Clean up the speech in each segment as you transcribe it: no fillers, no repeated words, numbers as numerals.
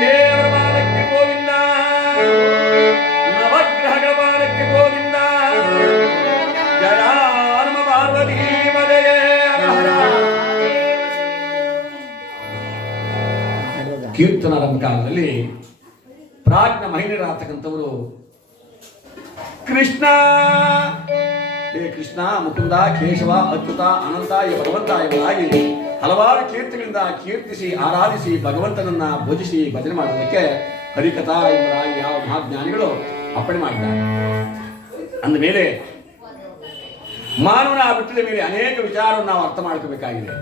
ದೇವರ ಬಾಲಕ್ಕೆ ಗೋವಿಂದ, ನವಗ್ರಹಗಳ ಬಾಲಕ್ಕೆ ಗೋವಿಂದ. ಜಯ ನಮ ಪಾರ್ವತಿ ಪದಯೇ ಹರ ಹರ. ಕೀರ್ತನಾರಂಭ ಕಾಲದಲ್ಲಿ ಪ್ರಾಜ್ಞ ಮಹಿಳೆಯರಾಗ್ತಕ್ಕಂಥವರು ಕೃಷ್ಣ, ಹೇ ಕೃಷ್ಣ, ಮುಕುಂದ, ಕೇಶವ, ಅಚ್ಯುತ, ಅನಂತ, ಭಗವಂತ ಎಂಬುದಾಗಿ ಹಲವಾರು ಕೀರ್ತಿಗಳಿಂದ ಕೀರ್ತಿಸಿ ಆರಾಧಿಸಿ ಭಗವಂತನನ್ನ ಭಜಿಸಿ ಭಜನೆ ಮಾಡುವುದಕ್ಕೆ ಹರಿಕಥಾ ಎಂಬುದಾಗಿ ಯಾವ ಮಹಾಜ್ಞಾನಿಗಳು ಅಪ್ಪಣೆ ಮಾಡಿದ್ದಾರೆ. ಅಂದಮೇಲೆ ಮಾನವನ ಹುಟ್ಟಿದ ಮೇಲೆ ಅನೇಕ ವಿಚಾರವನ್ನು ನಾವು ಅರ್ಥ ಮಾಡ್ಕೋಬೇಕಾಗಿದೆ.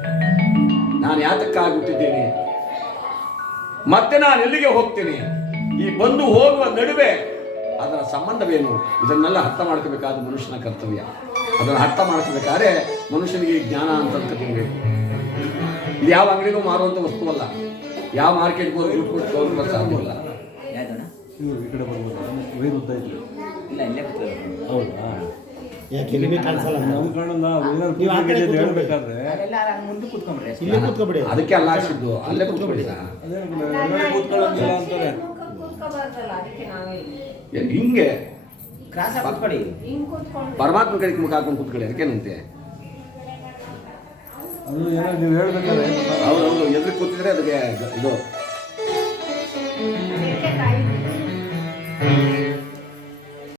ನಾನು ಯಾತಕ್ಕಾಗಿ ಹುಟ್ಟಿದ್ದೇನೆ, ಮತ್ತೆ ನಾನು ಎಲ್ಲಿಗೆ ಹೋಗ್ತೇನೆ, ಈ ಬಂದು ಹೋಗುವ ನಡುವೆ ಅದರ ಸಂಬಂಧವೇನು, ಇದನ್ನೆಲ್ಲ ಅರ್ಥ ಮಾಡ್ಕೋಬೇಕಾದ ಮನುಷ್ಯನ ಕರ್ತವ್ಯ. ಅದನ್ನು ಅರ್ಥ ಮಾಡ್ಕೋಬೇಕಾದ್ರೆ ಮನುಷ್ಯನಿಗೆ ಜ್ಞಾನ ಅಂತ ತಿಳ್ಬೇಕು. ಇದು ಯಾವ ಅಂಗಡಿನೂ ಮಾರುವಂಥ ವಸ್ತುವಲ್ಲ, ಯಾವ ಮಾರ್ಕೆಟ್ಗೆ ಹೋಗಿ ದುಡ್ಡು ಕೊಟ್ಟು ತಗೊಳ್ಳೋಕೆ ಸಾಧ್ಯವಿಲ್ಲ. ಅದಕ್ಕೆ ಅಲ್ಲ ಹಾಕ್ಸಿದ್ದು, ಅಲ್ಲೇ ಕೂತ್ಕೊಳ್ಳಿ. ಹಿಂಗೆ ಪರಮಾತ್ಮ ಕಡೆ ಮುಖ ಹಾಕೊಂಡು ಕೂತ್ಕೊಳ್ಳಿ, ಅದಕ್ಕೇನಂತೆ. ಹೌದೌದು, ಎದುರು ಕೂತಿದ್ರೆ ಅದಕ್ಕೆ ಇದು